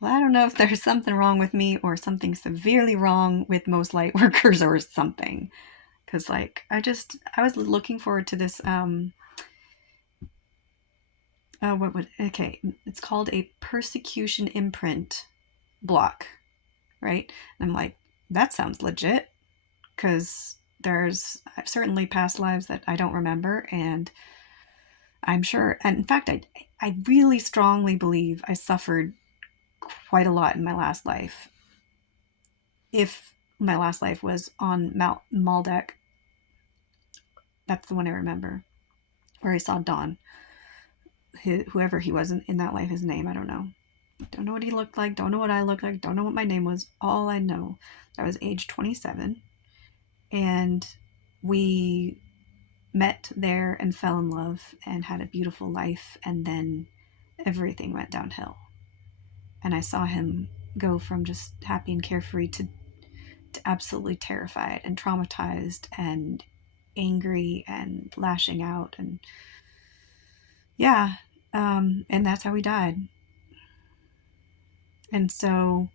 Well, I don't know if there's something wrong with me or something severely wrong with most light workers or something. Because, like, I was looking forward to this. It's called a persecution imprint block, right? And I'm like, that sounds legit because there's certainly past lives that I don't remember. And I'm sure, and in fact, I really strongly believe I suffered quite a lot in my last life. If my last life was on Mount Maldek, that's the one I remember, where I saw Don, whoever he was in that life, his name, I don't know. Don't know what he looked like, don't know what I looked like, don't know what my name was. All I know, I was age 27, and we met there and fell in love and had a beautiful life, and then everything went downhill. And I saw him go from just happy and carefree to absolutely terrified and traumatized and angry and lashing out. And yeah, and that's how he died. And so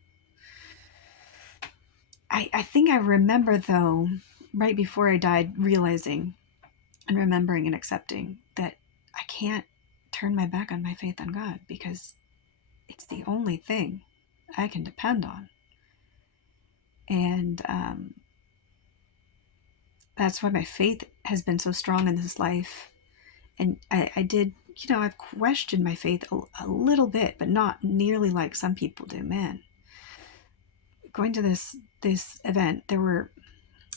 I think I remember, though, right before I died, realizing and remembering and accepting that I can't turn my back on my faith on God because it's the only thing I can depend on. And that's why my faith has been so strong in this life. And I did, I've questioned my faith a little bit, but not nearly like some people do. Man, going to this event, there were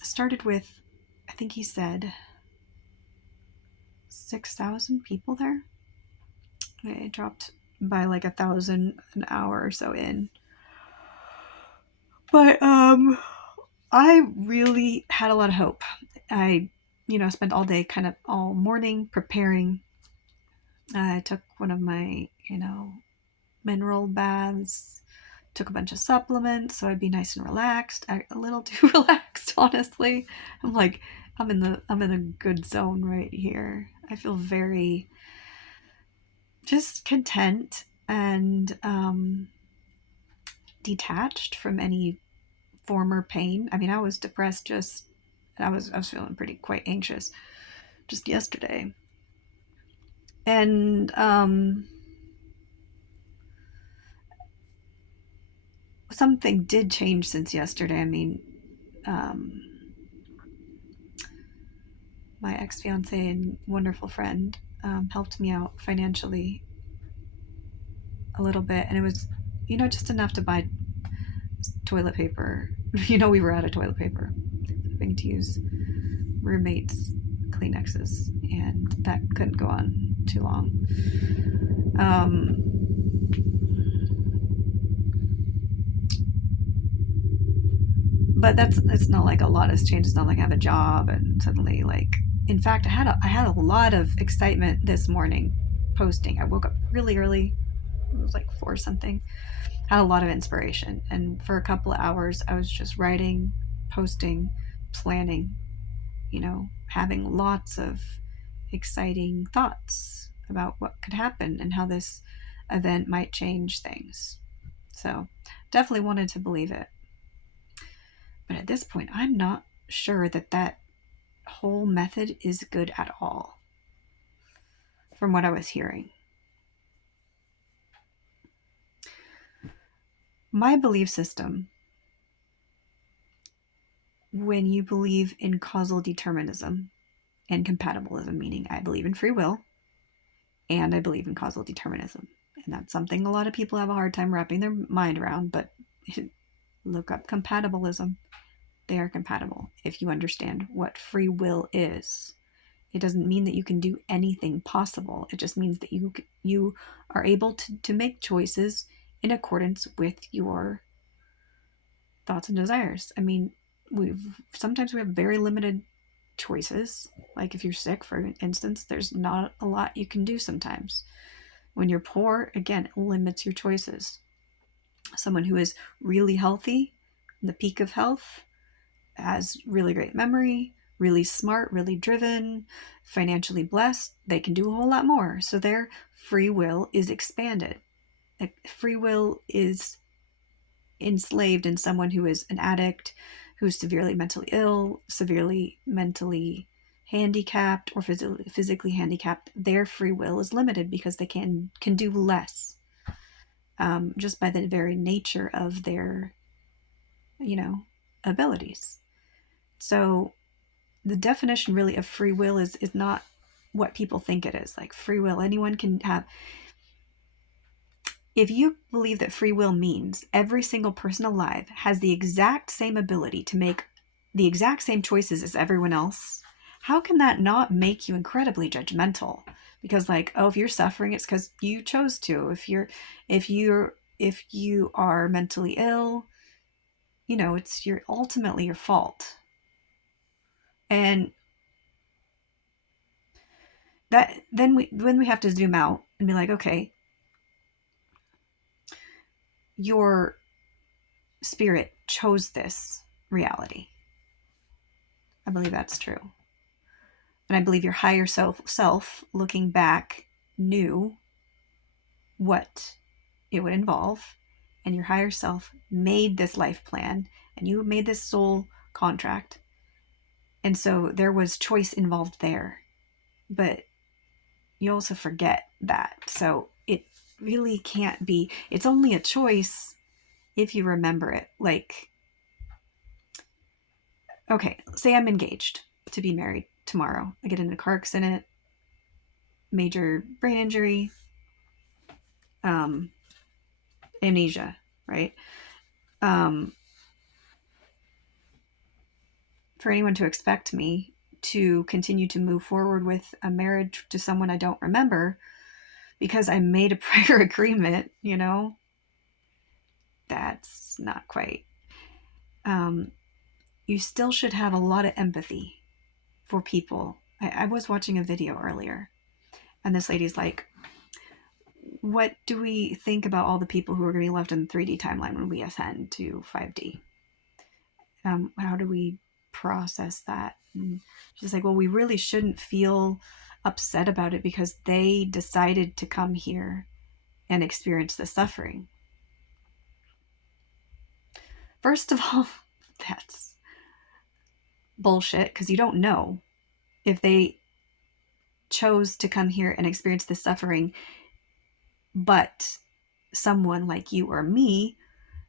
started with, I think he said 6,000 people there. It dropped by like 1,000 an hour or so in. But I really had a lot of hope. I, spent all day, kind of all morning preparing. I took one of my, mineral baths, took a bunch of supplements so I'd be nice and relaxed. A little too relaxed, honestly. I'm like, I'm in a good zone right here. I feel very just content and detached from any former pain. I mean, I was depressed I was feeling pretty quite anxious just yesterday. And something did change since yesterday. I mean, um, my ex fiance and wonderful friend helped me out financially a little bit, and it was, just enough to buy toilet paper. We were out of toilet paper, having to use roommates' Kleenexes, and that couldn't go on too long. Um, but it's not like a lot has changed. It's not like I have a job and suddenly, like, in fact, I had a lot of excitement this morning posting. I woke up really early. It was like 4 something. Had a lot of inspiration, and for a couple of hours I was just writing, posting, planning, having lots of exciting thoughts about what could happen and how this event might change things. So definitely wanted to believe it. But at this point, I'm not sure that whole method is good at all, from what I was hearing. My belief system, when you believe in causal determinism and compatibilism, meaning I believe in free will and I believe in causal determinism. And that's something a lot of people have a hard time wrapping their mind around, but look up compatibilism. They are compatible if you understand what free will is. It doesn't mean that you can do anything possible. It just means that you are able to make choices in accordance with your thoughts and desires. I mean, sometimes we have very limited choices. Like if you're sick, for instance, there's not a lot you can do sometimes. When you're poor, again, it limits your choices. Someone who is really healthy, in the peak of health, has really great memory, really smart, really driven, financially blessed, they can do a whole lot more. So their free will is expanded. Free will is enslaved in someone who is an addict, who's severely mentally ill, severely mentally handicapped, or physically handicapped. Their free will is limited because they can do less, just by the very nature of their, you know, abilities. So the definition really of free will is not what people think it is. Like free will, anyone can have. If you believe that free will means every single person alive has the exact same ability to make the exact same choices as everyone else, how can that not make you incredibly judgmental? Because like, oh, if you're suffering, it's because you chose to. If you are mentally ill, it's your ultimately your fault. And that then we have to zoom out and be like, okay, your spirit chose this reality. I believe that's true. And I believe your higher self looking back knew what it would involve, and your higher self made this life plan, and you made this soul contract. And so there was choice involved there. But you also forget that. So it really can't be, it's only a choice if you remember it. Like, okay, say I'm engaged to be married tomorrow. I get in a car accident, major brain injury, um, amnesia, right? Um, for anyone to expect me to continue to move forward with a marriage to someone I don't remember because I made a prior agreement, that's not quite. Um, you still should have a lot of empathy for people. I was watching a video earlier, and this lady's like, what do we think about all the people who are going to be left in the 3D timeline when we ascend to 5D? How do we process that? And she's like, well, we really shouldn't feel upset about it because they decided to come here and experience the suffering. First of all, that's bullshit, because you don't know if they chose to come here and experience the suffering, but someone like you or me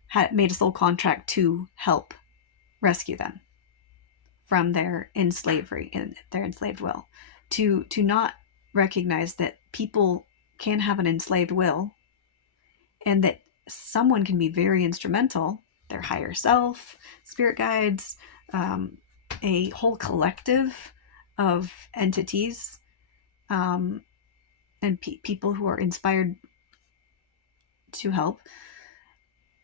had made a soul contract to help rescue them from their enslavery in their enslaved will. To not recognize that people can have an enslaved will, and that someone can be very instrumental, their higher self, spirit guides, a whole collective of entities, and people who are inspired to help,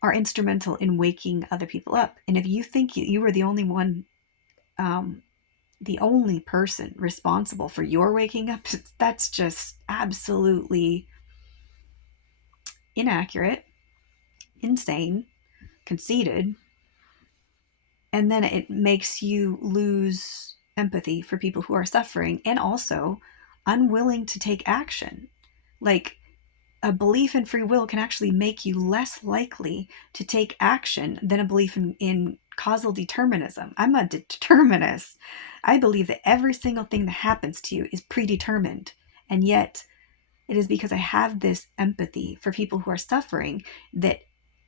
are instrumental in waking other people up. And if you think you were the only one, the only person responsible for your waking up, that's just absolutely inaccurate, insane, conceited. And then it makes you lose empathy for people who are suffering, and also unwilling to take action. Like, a belief in free will can actually make you less likely to take action than a belief in causal determinism. I'm a determinist. I believe that every single thing that happens to you is predetermined. And yet, it is because I have this empathy for people who are suffering that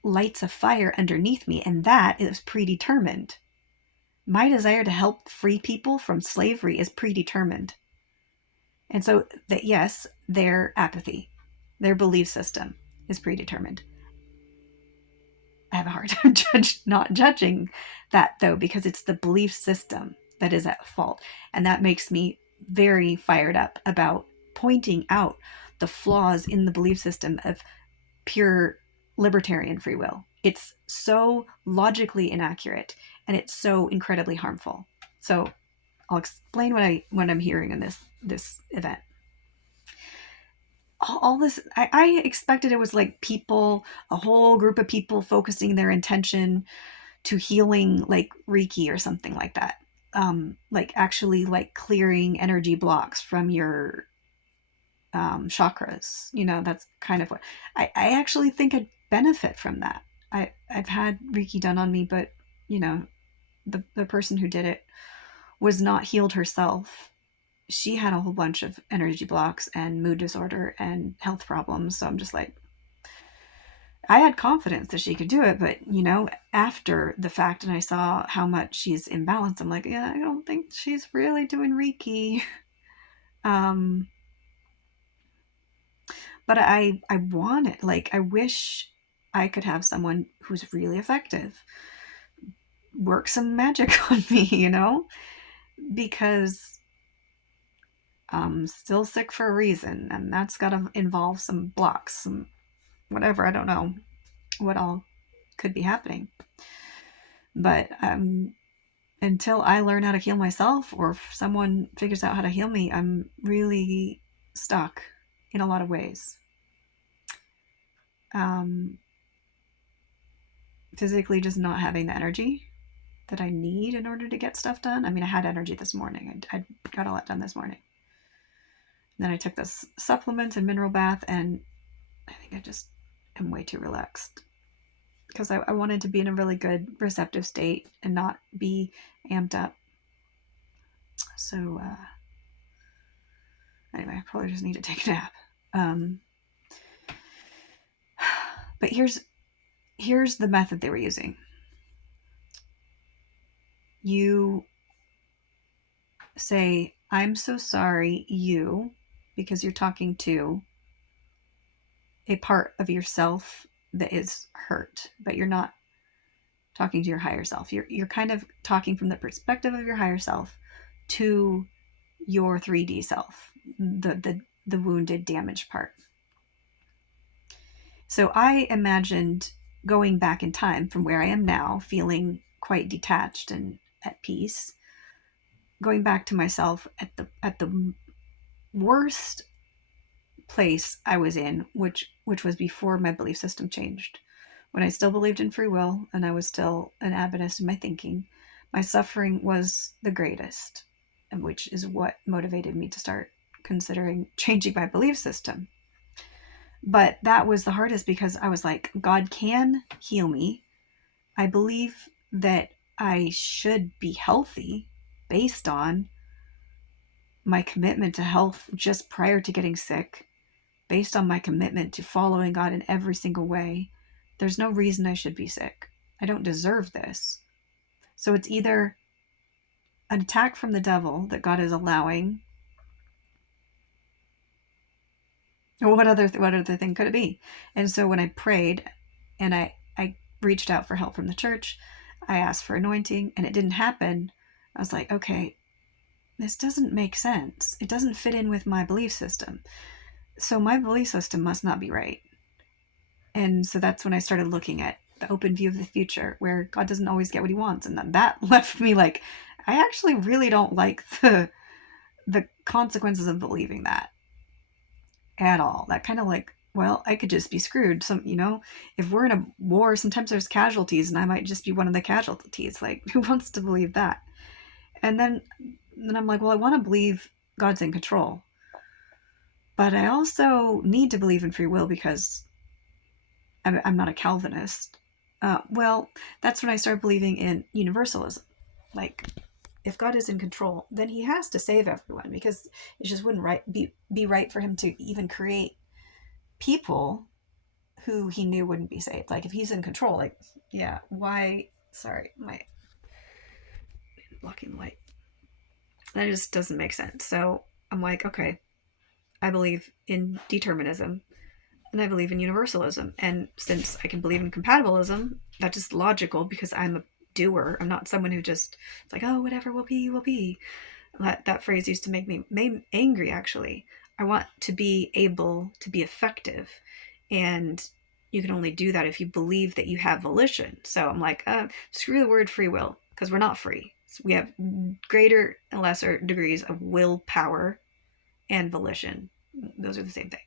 lights a fire underneath me, and that is predetermined. My desire to help free people from slavery is predetermined. And so that, yes, their apathy, their belief system is predetermined. I have a hard time not judging that, though, because it's the belief system that is at fault. And that makes me very fired up about pointing out the flaws in the belief system of pure libertarian free will. It's so logically inaccurate, and it's so incredibly harmful. So I'll explain what I'm hearing in this event. All this, I expected it was like people, a whole group of people focusing their intention to healing, like Reiki or something like that. Like actually like clearing energy blocks from your chakras. That's kind of what I actually think I'd benefit from that. I've had Reiki done on me, but the person who did it was not healed herself. She had a whole bunch of energy blocks and mood disorder and health problems. So I'm just like, I had confidence that she could do it, but after the fact, and I saw how much she's imbalanced, I'm like, yeah, I don't think she's really doing Reiki. Um, but I want it. Like, I wish I could have someone who's really effective work some magic on me, because I'm still sick for a reason, and that's got to involve some blocks, some whatever. I don't know what all could be happening. But until I learn how to heal myself, or if someone figures out how to heal me, I'm really stuck in a lot of ways. Physically just not having the energy that I need in order to get stuff done. I mean, I had energy this morning. I got a lot done this morning. And then I took this supplement and mineral bath, and I think I just am way too relaxed because I wanted to be in a really good receptive state and not be amped up. So anyway, I probably just need to take a nap. But here's the method they were using. You say, I'm so sorry, you, because you're talking to a part of yourself that is hurt, but you're not talking to your higher self. You're kind of talking from the perspective of your higher self to your 3D self, the wounded, damaged part. So I imagined going back in time from where I am now, feeling quite detached and at peace, going back to myself at the worst place I was in, which was before my belief system changed. When I still believed in free will and I was still an Adventist in my thinking, my suffering was the greatest, and which is what motivated me to start considering changing my belief system. But that was the hardest because I was like, God can heal me. I believe that I should be healthy based on my commitment to health just prior to getting sick, based on my commitment to following God in every single way. There's no reason I should be sick. I don't deserve this. So it's either an attack from the devil that God is allowing, or what other thing could it be? And so when I prayed and I reached out for help from the church, I asked for anointing, and it didn't happen. I was like, okay, this doesn't make sense. It doesn't fit in with my belief system. So my belief system must not be right. And so that's when I started looking at the open view of the future, where God doesn't always get what he wants. And that left me like, I actually really don't like the consequences of believing that at all. That kind of like, well, I could just be screwed. If we're in a war, sometimes there's casualties, and I might just be one of the casualties. Like, who wants to believe that? And then I'm like, well, I want to believe God's in control. But I also need to believe in free will because I'm not a Calvinist. Well, that's when I started believing in universalism. Like, if God is in control, then he has to save everyone, because it just wouldn't be right for him to even create people who he knew wouldn't be saved. Like, if he's in control, like, yeah, why? Sorry, my blocking light. That just doesn't make sense. So I'm like, okay, I believe in determinism, and I believe in universalism. And since I can believe in compatibilism, that's just logical because I'm a doer. I'm not someone who just, it's like, oh, whatever will be, will be. That phrase used to make me angry, actually. I want to be able to be effective. And you can only do that if you believe that you have volition. So I'm like, screw the word free will, because we're not free. So we have greater and lesser degrees of willpower and volition. Those are the same thing.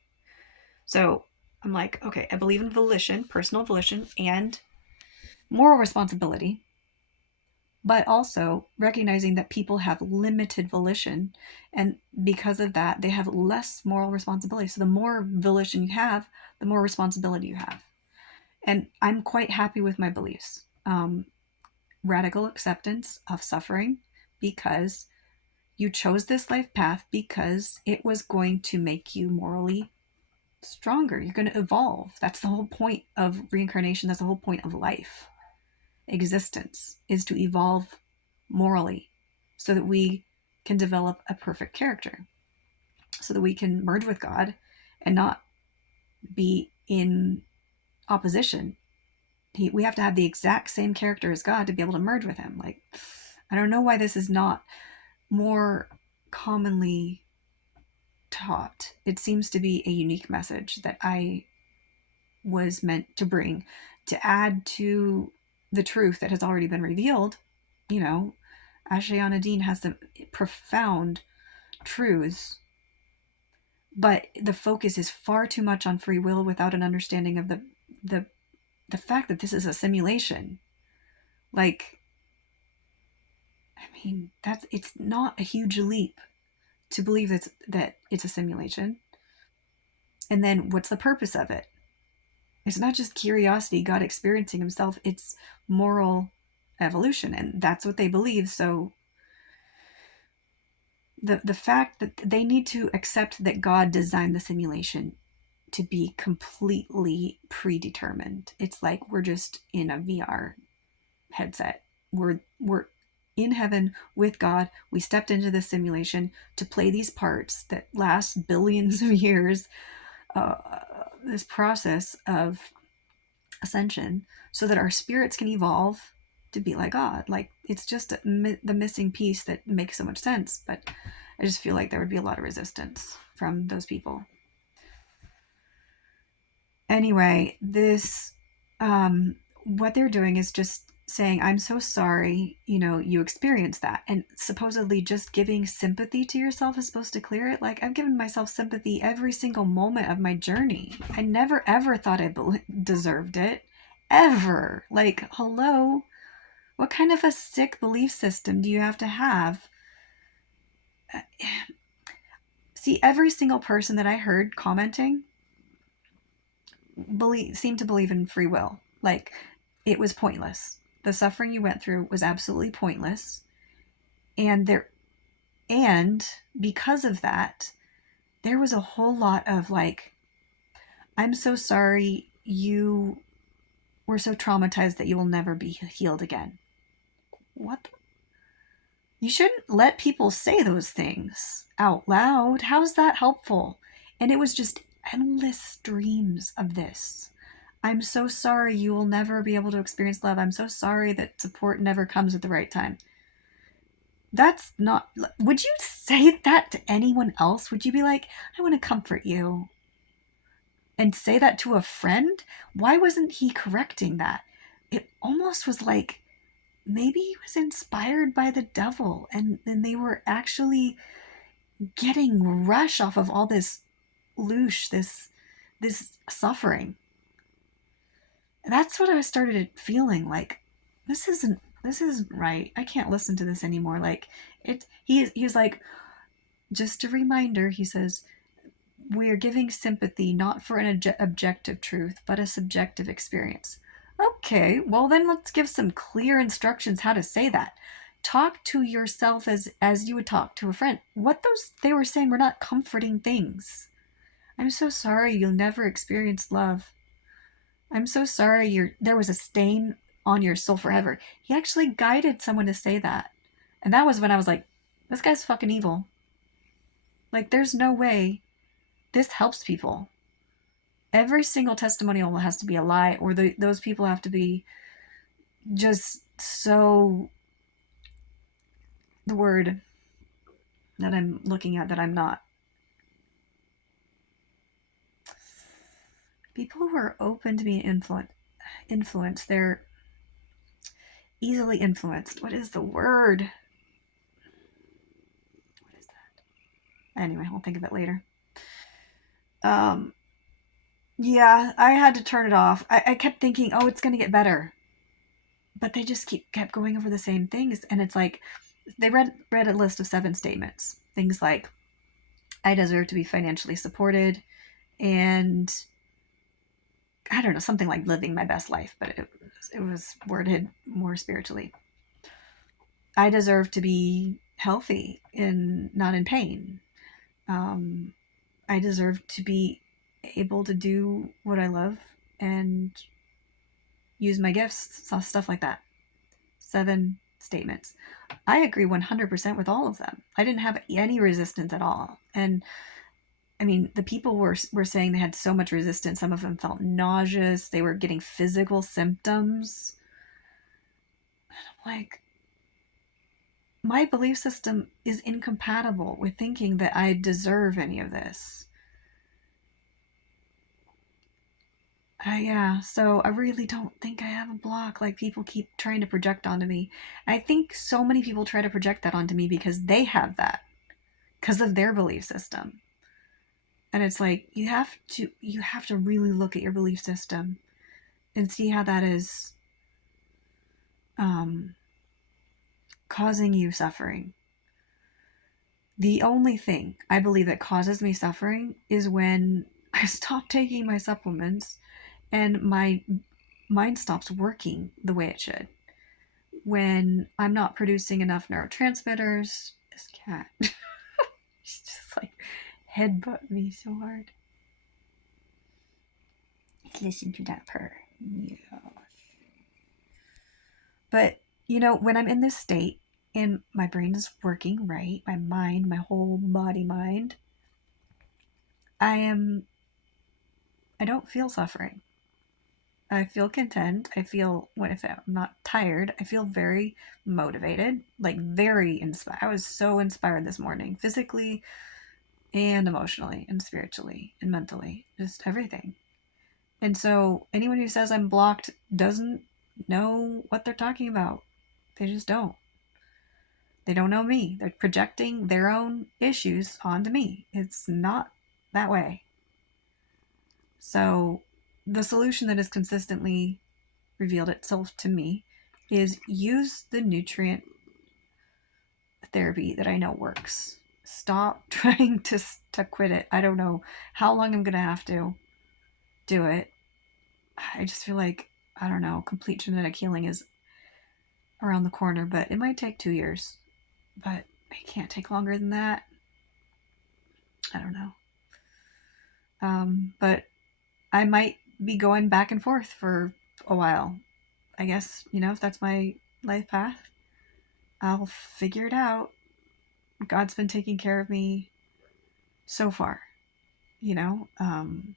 So I'm like, okay, I believe in volition, personal volition, and moral responsibility. but also recognizing that people have limited volition, and because of that they have less moral responsibility. So the more volition you have, the more responsibility you have. And I'm quite happy with my beliefs. Radical acceptance of suffering, because you chose this life path because it was going to make you morally stronger. You're going to evolve. That's the whole point of reincarnation. That's the whole point of life existence, is to evolve morally so that we can develop a perfect character, so that we can merge with God and not be in opposition. We have to have the exact same character as God to be able to merge with him. Like, I don't know why this is not more commonly taught. It seems to be a unique message that I was meant to bring, to add to the truth that has already been revealed. You know, Ashayana Dean has some profound truths, but the focus is far too much on free will without an understanding of the the fact that this is a simulation. Like, I mean, it's not a huge leap to believe that it's a simulation. And then what's the purpose of it? It's not just curiosity, God experiencing himself, it's moral evolution. And that's what they believe. So the fact that they need to accept that God designed the simulation to be completely predetermined. It's like we're just in a VR headset. We're in heaven with God. We stepped into the simulation to play these parts that last billions of years. Uh, this process of ascension, so that our spirits can evolve to be like God. Like, it's just the missing piece that makes so much sense. But I just feel like there would be a lot of resistance from those people. Anyway, this what they're doing is just saying, I'm so sorry, you experienced that. And supposedly just giving sympathy to yourself is supposed to clear it. Like, I've given myself sympathy every single moment of my journey. I never ever thought I deserved it, ever. Like, hello, what kind of a sick belief system do you have to have? See, every single person that I heard commenting seemed to believe in free will. Like, it was pointless. The suffering you went through was absolutely pointless. And because of that, there was a whole lot of like, I'm so sorry you were so traumatized that you will never be healed again. What? You shouldn't let people say those things out loud. How's that helpful? And it was just endless streams of this. I'm so sorry you will never be able to experience love. I'm so sorry that support never comes at the right time. That's not. Would you say that to anyone else? Would you be like, I want to comfort you? And say that to a friend? Why wasn't he correcting that? It almost was like maybe he was inspired by the devil, and then they were actually getting rush off of all this loosh, this suffering. And that's what I started feeling like. This isn't right. I can't listen to this anymore. Like, he's like, just a reminder, he says, we are giving sympathy not for an objective truth, but a subjective experience. Okay, well then let's give some clear instructions how to say that. Talk to yourself as you would talk to a friend. What they were saying were not comforting things. I'm so sorry you'll never experience love. I'm so sorry there was a stain on your soul forever. He actually guided someone to say that. And that was when I was like, this guy's fucking evil. Like, there's no way this helps people. Every single testimonial has to be a lie, or those people have to be just so, the word that I'm looking at that I'm not. People who are open to being influenced, they're easily influenced. What is the word? What is that? Anyway, I'll think of it later. Yeah, I had to turn it off. I kept thinking, oh, it's going to get better. but they just kept going over the same things. And it's like, they read a list of 7 statements. Things like, I deserve to be financially supported, and I don't know, something like living my best life, but it was worded more spiritually. I deserve to be healthy and not in pain. Um, I deserve to be able to do what I love and use my gifts, stuff like that. 7 statements. I agree 100% with all of them. I didn't have any resistance at all. And I mean, the people were saying they had so much resistance. Some of them felt nauseous. They were getting physical symptoms. Like, my belief system is incompatible with thinking that I deserve any of this. Yeah, so I really don't think I have a block like people keep trying to project onto me. I think so many people try to project that onto me because they have that, because of their belief system. And it's like, you have to really look at your belief system and see how that is um, causing you suffering. The only thing I believe that causes me suffering is when I stop taking my supplements and my mind stops working the way it should. When I'm not producing enough neurotransmitters. This cat, she's just like headbutt me so hard. Listen to that purr. Yeah. But, when I'm in this state and my brain is working right, my mind, my whole body mind, I don't feel suffering. I feel content. I feel, if I'm not tired, I feel very motivated, like very inspired. I was so inspired this morning, physically and emotionally and spiritually and mentally, just everything. And so anyone who says I'm blocked doesn't know what they're talking about. They just don't. They don't know me. They're projecting their own issues onto me. It's not that way. So the solution that has consistently revealed itself to me is use the nutrient therapy that I know works. Stop trying to quit it. I don't know how long I'm going to have to do it. I just feel like, I don't know, complete genetic healing is around the corner, but it might take 2 years. But it can't take longer than that. I don't know. But I might be going back and forth for a while. I guess, if that's my life path, I'll figure it out. God's been taking care of me so far, and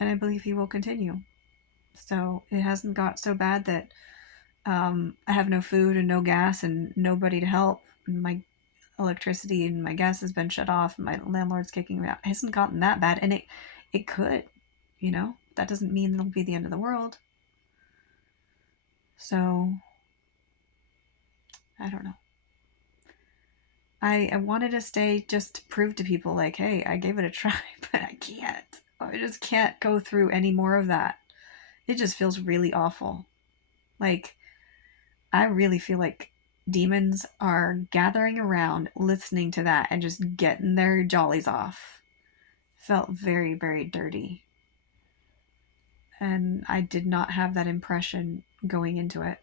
I believe He will continue. So it hasn't got so bad that I have no food and no gas and nobody to help. And my electricity and my gas has been shut off. And my landlord's kicking me out. It hasn't gotten that bad, and it could, That doesn't mean it'll be the end of the world. So I don't know. I wanted to stay just to prove to people, like, hey, I gave it a try, but I can't. I just can't go through any more of that. It just feels really awful. Like, I really feel like demons are gathering around, listening to that, and just getting their jollies off. Felt very, very dirty. And I did not have that impression going into it.